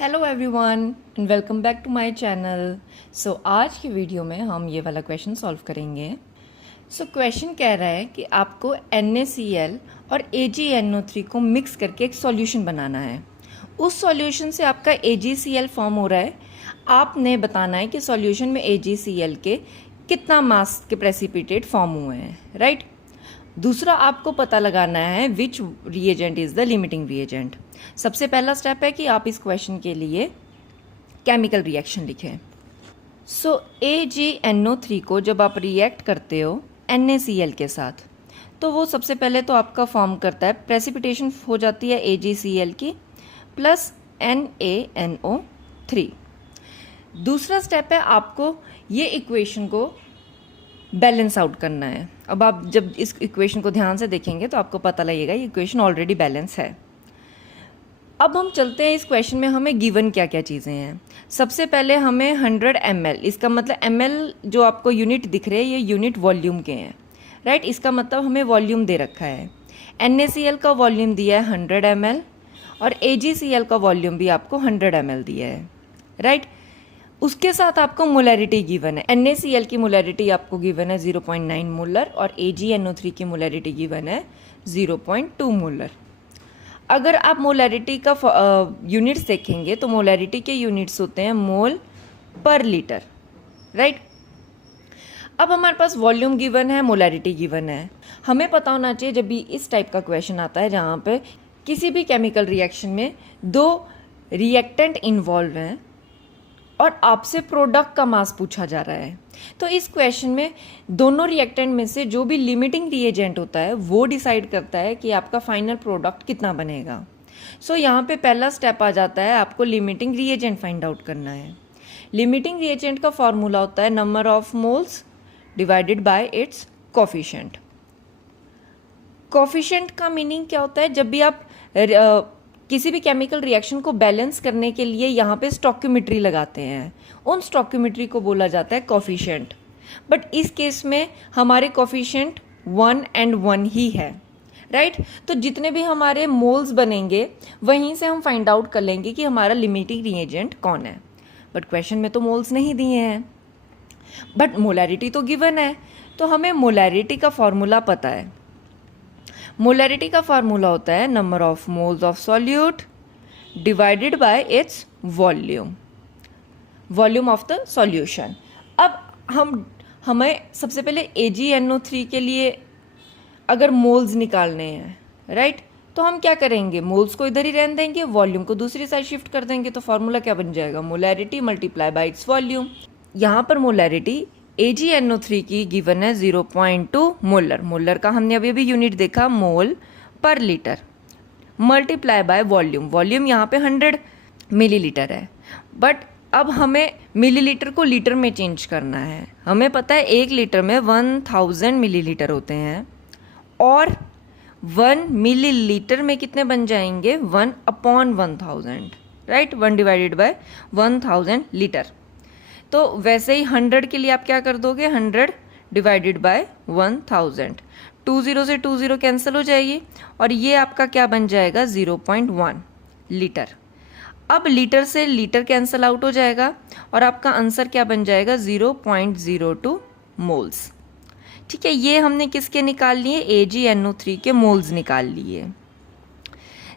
Hello everyone and welcome back to my channel. So आज की video में हम ये वाला क्वेश्चन सॉल्व करेंगे। क्वेश्चन कह रहा है कि आपको NaCl और AgNO3 को मिक्स करके एक सॉल्यूशन बनाना है। उस सॉल्यूशन से आपका AgCl फॉर्म हो रहा है। आपने बताना है कि सॉल्यूशन में AgCl के कितना मास के प्रेसिपिटेट फॉर्म हुए हैं, राइट। दूसरा आपको पता लगाना है which reagent is the limiting reagent. सबसे पहला स्टेप है कि आप इस क्वेश्चन के लिए केमिकल रिएक्शन लिखें। AgNO3 को जब आप रिएक्ट करते हो NaCl के साथ, तो वो सबसे पहले तो आपका फॉर्म करता है, प्रेसिपिटेशन हो जाती है AgCl की प्लस NaNO3। दूसरा स्टेप है आपको ये इक्वेशन को बैलेंस आउट करना है। अब आप जब इस इक्वेशन को ध्यान से देखेंगे तो आपको पता लगेगा ये इक्वेशन ऑलरेडी बैलेंस है। अब हम चलते हैं इस क्वेश्चन में हमें गिवन क्या क्या चीज़ें हैं। सबसे पहले हमें 100 ml, इसका मतलब ml जो आपको यूनिट दिख रहे हैं ये यूनिट वॉल्यूम के हैं, राइट। इसका मतलब हमें वॉल्यूम दे रखा है। NaCl का वॉल्यूम दिया है 100 ml और AgCl का वॉल्यूम भी आपको 100 ml दिया है, राइट। उसके साथ आपको मोलैरिटी गिवन है। NaCl की मोलैरिटी आपको गिवन है 0.9 मोलर और AgNO3 की मोलैरिटी गिवन है 0.2 मोलर। अगर आप मोलैरिटी का यूनिट्स देखेंगे तो मोलैरिटी के यूनिट्स होते हैं मोल पर लीटर, राइट। अब हमारे पास वॉल्यूम गिवन है, मोलैरिटी गिवन है। हमें पता होना चाहिए जब भी इस टाइप का क्वेश्चन आता है जहाँ पे किसी भी केमिकल रिएक्शन में दो रिएक्टेंट इन्वॉल्व हैं और आपसे प्रोडक्ट का मास पूछा जा रहा है, तो इस क्वेश्चन में दोनों रिएक्टेंट में से जो भी लिमिटिंग रिएजेंट होता है वो डिसाइड करता है कि आपका फाइनल प्रोडक्ट कितना बनेगा। यहाँ पे पहला स्टेप आ जाता है, आपको लिमिटिंग रिएजेंट फाइंड आउट करना है। लिमिटिंग रिएजेंट का फॉर्मूला होता है number of moles divided by it's coefficient. Coefficient का मीनिंग क्या होता है? जब भी आप किसी भी केमिकल रिएक्शन को बैलेंस करने के लिए यहाँ पे स्टोइकियोमेट्री लगाते हैं, उन स्टोइकियोमेट्री को बोला जाता है कोफिशिएंट। बट इस केस में हमारे कोफिशिएंट 1 and 1 ही है, राइट। तो जितने भी हमारे मोल्स बनेंगे वहीं से हम फाइंड आउट कर लेंगे कि हमारा लिमिटिंग रिएजेंट कौन है। बट क्वेश्चन में तो मोल्स नहीं दिए हैं, बट मोलैरिटी तो गिवन है, तो हमें मोलैरिटी का फॉर्मूला पता है। मोलैरिटी का फार्मूला होता है number of moles of solute divided by its volume, volume of the solution. अब हमें सबसे पहले AgNO3 के लिए अगर मोल्स निकालने हैं, राइट, तो हम क्या करेंगे? मोल्स को इधर ही रहने देंगे, वॉल्यूम को दूसरी साइड शिफ्ट कर देंगे। तो फॉर्मूला क्या बन जाएगा? Molarity multiply by its volume. यहाँ पर मोलैरिटी AgNO3 की गिवन है 0.2 मोलर। मोलर का हमने अभी अभी यूनिट देखा मोल पर litre, multiply by volume. Volume यहाँ पे 100 मिलीलीटर है, बट अब हमें मिलीलीटर को लीटर में चेंज करना है। हमें पता है 1 लीटर में 1000 मिलीलीटर होते हैं और 1 मिलीलीटर में कितने बन जाएंगे? 1/1000, राइट। 1 divided by 1000 litre. तो वैसे ही 100 के लिए आप क्या कर दोगे? 100 डिवाइडेड बाय 1000। 20 से 20 कैंसिल हो जाएगी और ये आपका क्या बन जाएगा? 0.1 लीटर। अब लीटर से लीटर कैंसिल आउट हो जाएगा और आपका आंसर क्या बन जाएगा? 0.02 मोल्स। ठीक है, ये हमने किसके निकाल लिए? AgNO3 के मोल्स निकाल लिए।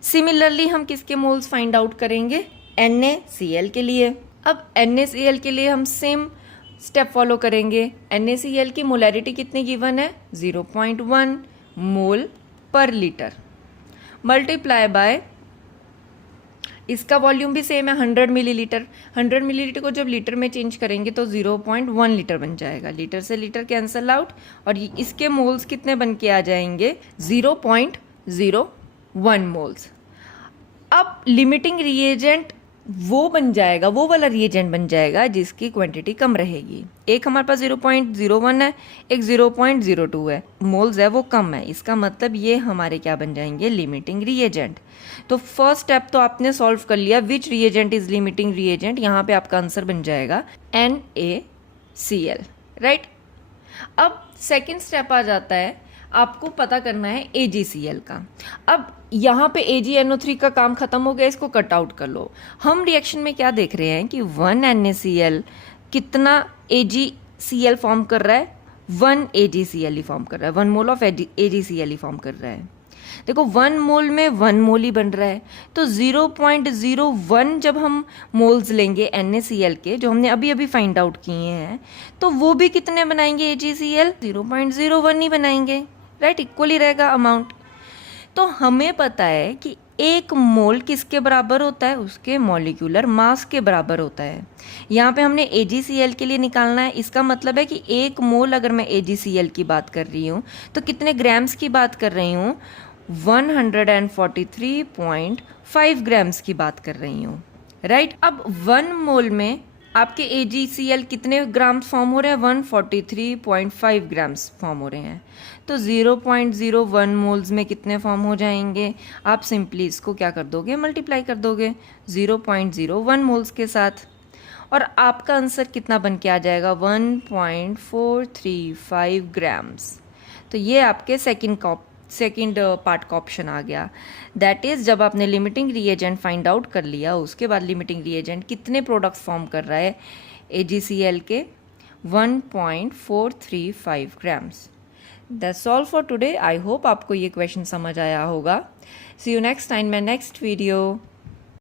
सिमिलरली हम किसके मोल्स फाइंड आउट करेंगे? NaCl के लिए। अब NaCl के लिए हम सेम स्टेप फॉलो करेंगे। NaCl की मोलैरिटी कितनी गिवन है? 0.1 मोल पर लीटर, मल्टीप्लाई बाय इसका वॉल्यूम भी सेम है 100 मिलीलीटर। 100 मिलीलीटर को जब लीटर में चेंज करेंगे तो 0.1 लीटर बन जाएगा। लीटर से लीटर कैंसल आउट और इसके मोल्स कितने बन के आ जाएंगे? 0.01 मोल्स। अब लिमिटिंग रिएजेंट वो बन जाएगा, वो वाला रिएजेंट बन जाएगा जिसकी क्वांटिटी कम रहेगी। एक हमारे पास 0.01 है, एक 0.02 है, मोल्स है वो कम है। इसका मतलब ये हमारे क्या बन जाएंगे? Limiting reagent. तो फर्स्ट स्टेप तो आपने सॉल्व कर लिया, विच रिएजेंट इज लिमिटिंग रिएजेंट। यहाँ पे आपका आंसर बन जाएगा NaCl, राइट। अब सेकेंड स्टेप आ जाता है, आपको पता करना है AgCl का। अब यहाँ पे AgNO3 का काम खत्म हो गया, इसको कट आउट कर लो। हम रिएक्शन में क्या देख रहे हैं कि 1 NaCl कितना AgCl फॉर्म कर रहा है, 1 AgCl ही फॉर्म कर रहा है, 1 mole of AgCl he form कर रहा है। देखो 1 मोल में 1 मोल ही बन रहा है, तो 0.01 जब हम मोल्स लेंगे NaCl के, जो हमने अभी अभी फाइंड आउट किए हैं, तो वो भी कितने बनाएंगे AgCl, 0.01 ही बनाएंगे, राइट, इक्वली रहेगा अमाउंट। तो हमें पता है कि 1 मोल किसके बराबर होता है, उसके मॉलिक्यूलर मास के बराबर होता है। यहाँ पे हमने AgCl के लिए निकालना है, इसका मतलब है कि 1 मोल अगर मैं AgCl की बात कर रही हूँ तो कितने ग्राम्स की बात कर रही हूँ, 143.5 ग्राम्स की बात कर रही हूँ, राइट। अब 1 मोल में आपके AgCl कितने ग्राम्स फॉर्म हो रहे हैं, 143.5 ग्राम्स फॉर्म हो रहे हैं। तो 0.01 मोल्स में कितने फॉर्म हो जाएंगे, आप सिंपली इसको क्या कर दोगे, मल्टीप्लाई कर दोगे 0.01 मोल्स के साथ, और आपका आंसर कितना बन के आ जाएगा, 1.435 ग्राम्स। तो ये आपके सेकंड पार्ट का ऑप्शन आ गया। दैट इज़ जब आपने लिमिटिंग रिएजेंट फाइंड आउट कर लिया, उसके बाद लिमिटिंग रिएजेंट कितने प्रोडक्ट्स फॉर्म कर रहा है AgCl के, 1.435 grams. That's all for today. I hope आपको ये क्वेश्चन समझ आया होगा। See you next time, my next video.